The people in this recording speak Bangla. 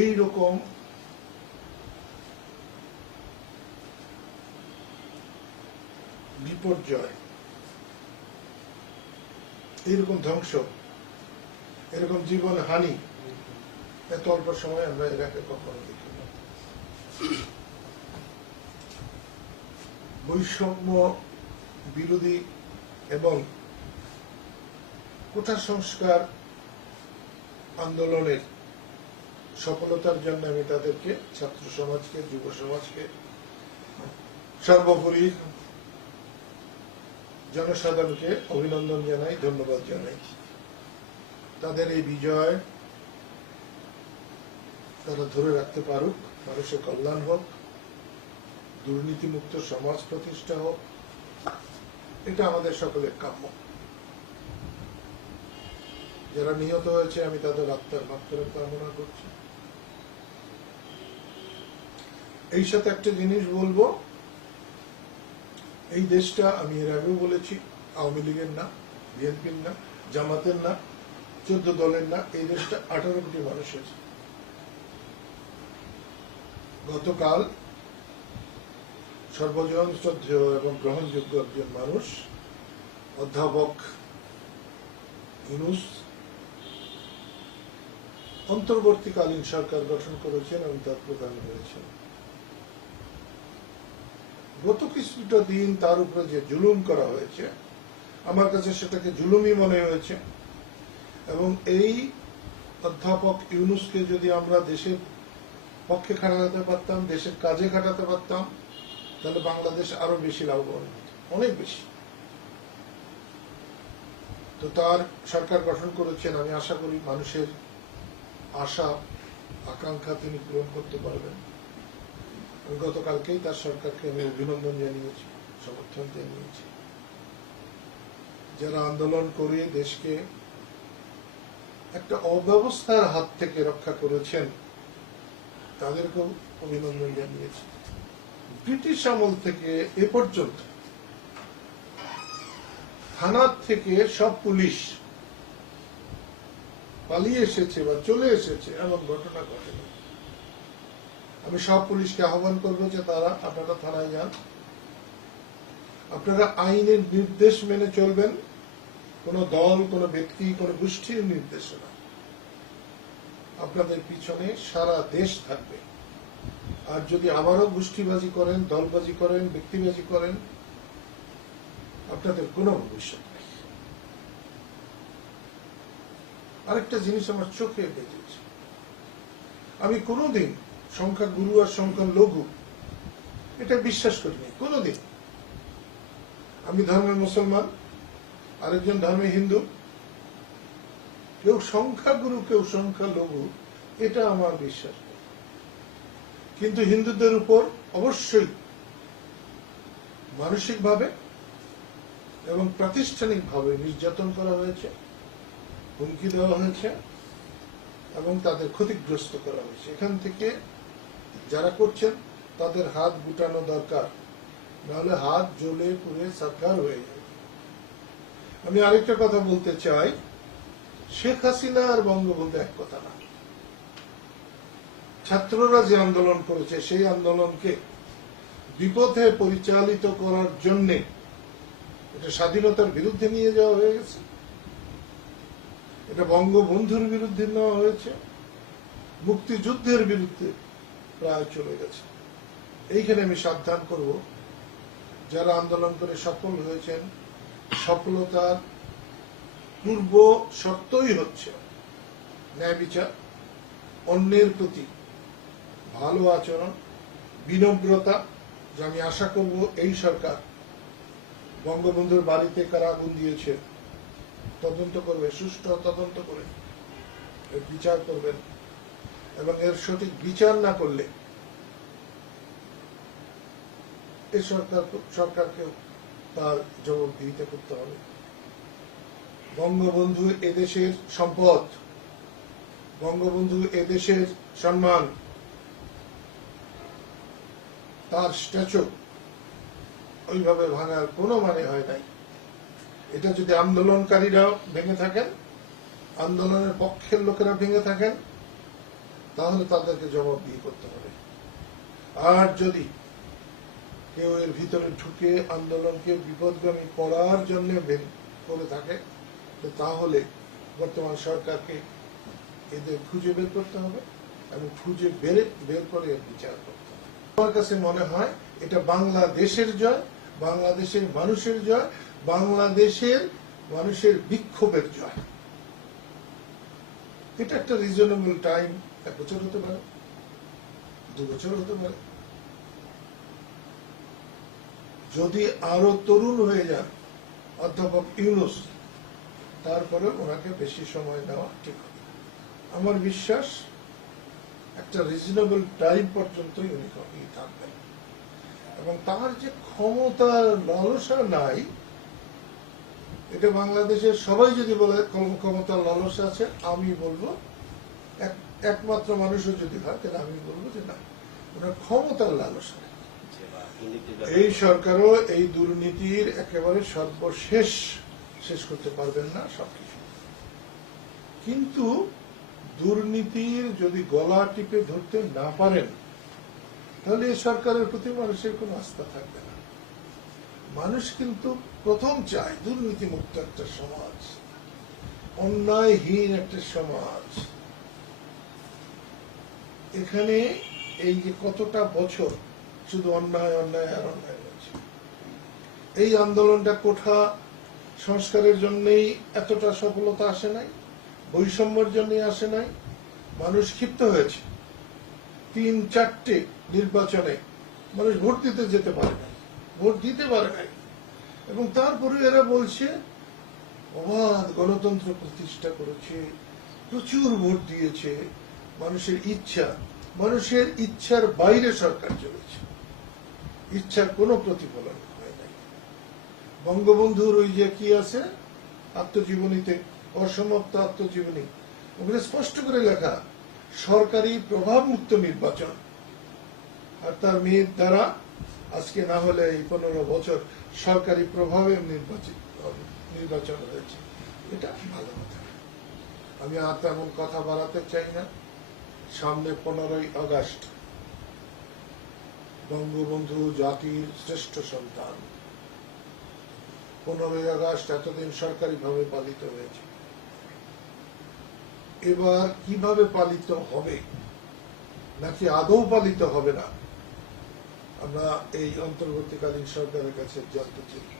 এই রকম বিপর্যয়। এইরকম ধ্বংস। এরকম জীবন হানি। এত অল্প সময় আমরা আগে কখনো দেখিনি বৈষম্য বিরোধী এবং কোটা সংস্কার আন্দোলনের সফলতার জন্য আমি তাদেরকে, ছাত্র সমাজকে, যুব সমাজকে সর্বোপরি জনসাধারণকে অভিনন্দন জানাই, ধন্যবাদ জানাই। তাদের এই বিজয় তারা ধরে রাখতে পারুক, মানুষের কল্যাণ হোক, দুর্নীতিমুক্ত সমাজ প্রতিষ্ঠা হোক, এটা আমাদের সকলের কাম্য। যারা নিহত হয়েছে, আমি তাদের আত্মার মাত্রার কামনা করছি। এই সাথে একটা জিনিস বলব। এই দেশটা আমি এর আগেও বলেছি, আওয়ামী লীগের না, বিএনপির না, জামাতের না, চোদ্দ দলের না, এই দেশটা আঠারো কোটি মানুষের। গতকাল সর্বজন শ্রদ্ধেয় এবং গ্রহণযোগ্য একজন মানুষ, অধ্যাপক ইউনুস, অন্তর্বর্তীকালীন সরকার গঠন করেছেন এবং তার প্রধান হয়েছেন। গত কিছুটা দিন তার উপরে যে জুলুম করা হয়েছে, আমার কাছে সেটাকে জুলুমই মনে হয়েছে। এবং এই অধ্যাপক ইউনুসকে যদি আমরা দেশের পক্ষে খাটাতে পারতাম, দেশের কাজে খাটাতে পারতাম, তাহলে বাংলাদেশ আরও বেশি লাভবান হতো, অনেক বেশি। তো তার সরকার গঠন করেছেন, আমি আশা করি মানুষের আশা, আকাঙ্ক্ষা তিনি পূরণ করতে পারবেন। গতকালকেই তার সরকারকে আমি অভিনন্দন জানিয়েছি, সমর্থন জানিয়েছি। যারা আন্দোলন করে দেশকে একটা অব্যবস্থার হাত থেকে রক্ষা করেছেন, তাদেরকেও অভিনন্দন জানিয়েছি। ব্রিটিশ আমল থেকে এ পর্যন্ত থানার থেকে সব পুলিশ পালিয়ে এসেছে বা চলে এসেছে, এমন ঘটনা ঘটেনি। আমি সব পুলিশকে আহ্বান করব যে তারা আপনারা থানায় যান। আপনারা আইনের নির্দেশ মেনে চলবেন। কোন দল, কোন ব্যক্তি, কোন গোষ্ঠীর নির্দেশনা আপনাদের পিছনে সারা দেশ থাকবে। আর যদি আবারও গোষ্ঠীবাজি করেন, দলবাজি করেন, ব্যক্তিবাজি করেন, আপনাদের কোনো ভবিষ্যৎ নেই। আরেকটা জিনিস আমার চোখে বেঁচেছে আমি কোনোদিন সংখ্যা গুরু আর সংখ্যা লঘু, এটা বিশ্বাস করিনি কোনোদিন। আমি ধর্মের মুসলমান, আরেকজন ধর্মে হিন্দু। কেউ সংখ্যা গুরু, কেউ সংখ্যা লঘু, এটা আমার বিশ্বাস কিন্তু হিন্দুদের উপর অবশ্যই মানসিকভাবে এবং প্রাতিষ্ঠানিকভাবে নির্যাতন করা হয়েছে, হুমকি দেওয়া হয়েছে এবং তাদের ক্ষতিগ্রস্ত করা হয়েছে। এখান থেকে যারা করছেন, তাদের হাত গুটানো দরকার। নাহলে হাত জ্বলে পুড়ে সরকার হয়ে যাবে। আমি আরেকটা কথা বলতে চাই, শেখ হাসিনা আর বঙ্গবন্ধু এক কথা না। ছাত্ররা যে আন্দোলন করেছে, সেই আন্দোলনকে বিপথে পরিচালিত করার জন্য এটা স্বাধীনতার বিরুদ্ধে নিয়ে যাওয়া হয়ে গেছে। এটা বঙ্গবন্ধুর বিরুদ্ধে নেওয়া হয়েছে। মুক্তিযুদ্ধের বিরুদ্ধে প্রায় চলে গেছে। এইখানে আমি সাবধান করব। যারা আন্দোলন করে সফল হয়েছেন, সফলতার পূর্ব শর্তই হচ্ছে ন্যায় বিচার, অন্যের প্রতি ভালো আচরণ, বিনম্রতা, যে আমি আশা করব এই সরকার বঙ্গবন্ধুর বাড়িতে কারা আগুন দিয়েছে। তদন্ত করবে, সুষ্ঠু তদন্ত করে বিচার করবেন। এবং এর সঠিক বিচার না করলে এ সরকার সরকারকেও তার জবাবদিহিতা করতে হবে। বঙ্গবন্ধু এদেশের সম্পদ, বঙ্গবন্ধু এদেশের সম্মান, তার স্ট্যাচু ওইভাবে ভাঙার কোনো মানে হয় নাই। এটা যদি আন্দোলনকারীরা ভেঙে থাকেন, আন্দোলনের পক্ষের লোকেরা ভেঙে থাকেন তাহলে তাদেরকে জবাবদিহি করতে হবে। আর যদি কেউ এর ভিতরে ঢুকে আন্দোলনকে বিপদগামী করার জন্য বের করে থাকে তাহলে বর্তমান সরকারকে এদের খুঁজে বের করতে হবে এবং খুঁজে বের বের করে বিচার করতে হবে। আমার কাছে মনে হয় এটা বাংলাদেশের জয়, বাংলাদেশের মানুষের জয়, বাংলাদেশের মানুষের বিক্ষোভের জয়। এটা একটা রিজনেবল টাইম এক বছর হতে পারে, দু বছর হতে পারে। যদি আরও তরুণ হয়ে যান, অধ্যাপক ইউনুস তারপরে ওনাকে বেশি সময় নেওয়া ঠিক হবে। আমার বিশ্বাস, একটা রিজনেবল টাইম পর্যন্তই উনি থাকবেন এবং তার যে ক্ষমতার লালসা নাই, এটা বাংলাদেশের সবাই যদি বলে ক্ষম- ক্ষমতার লালসা আছে, আমি বলব, এক- একমাত্র মানুষও যদি হয়, তাহলে আমি বলব যে না, ওনার ক্ষমতার লালসা এই সরকারও এই দুর্নীতির একেবারে সর্বশেষ শেষ করতে পারবেন না সবকিছু। কিন্তু দুর্নীতির যদি গলা টিপে ধরতে না পারেন, তাহলে এই সরকারের প্রতি মানুষের কোনো আস্থা থাকবে না। মানুষ কিন্তু প্রথম চায় দুর্নীতি মুক্ত একটা সমাজ, অন্যায়হীন একটা সমাজ। এখানে এই যে কতটা বছর শুধু অন্যায় অন্যায় আর অন্যায় হয়েছে? এই আন্দোলনটা কোঠা সংস্কারের জন্যই এতটা সফলতা আসে নাই, বৈষম্যের জন্যই আসে নাই, মানুষ ক্ষিপ্ত হয়েছে। তিন, চারটে নির্বাচনে মানুষ ভোট দিতে যেতে পারে নাই, ভোট দিতে পারে নাই। এবং তারপরে এরা বলছে, অবাধ গণতন্ত্র প্রতিষ্ঠা করেছে, প্রচুর ভোট দিয়েছে। মানুষের ইচ্ছা, মানুষের ইচ্ছার বাইরে সরকার চলেছে। ইচ্ছার কোনো প্রতিফলন হয় নাই। বঙ্গবন্ধুর ওই যে কি আছে? আত্মজীবনীতে, অসমাপ্ত আত্মজীবনী ওখানে স্পষ্ট করে লেখা, সরকারি প্রভাব মুক্ত নির্বাচন। আর তার মেয়ের দ্বারা আজকে না হলে এই পনেরো বছর সরকারি প্রভাবের নির্বাচিত, নির্বাচন হয়েছে। এটা ভালো কথা। আমি আর তেমন কথা বাড়াতে চাই না। সামনে পনেরোই আগস্ট। বঙ্গবন্ধু জাতির শ্রেষ্ঠ সন্তান। পনেরোই আগস্ট এতদিন সরকারিভাবে পালিত হয়েছে। এবার কীভাবে পালিত হবে, নাকি আদৌ পালিত হবে না, আমরা এই অন্তর্বর্তীকালীন সরকারের কাছে জানতে চাই।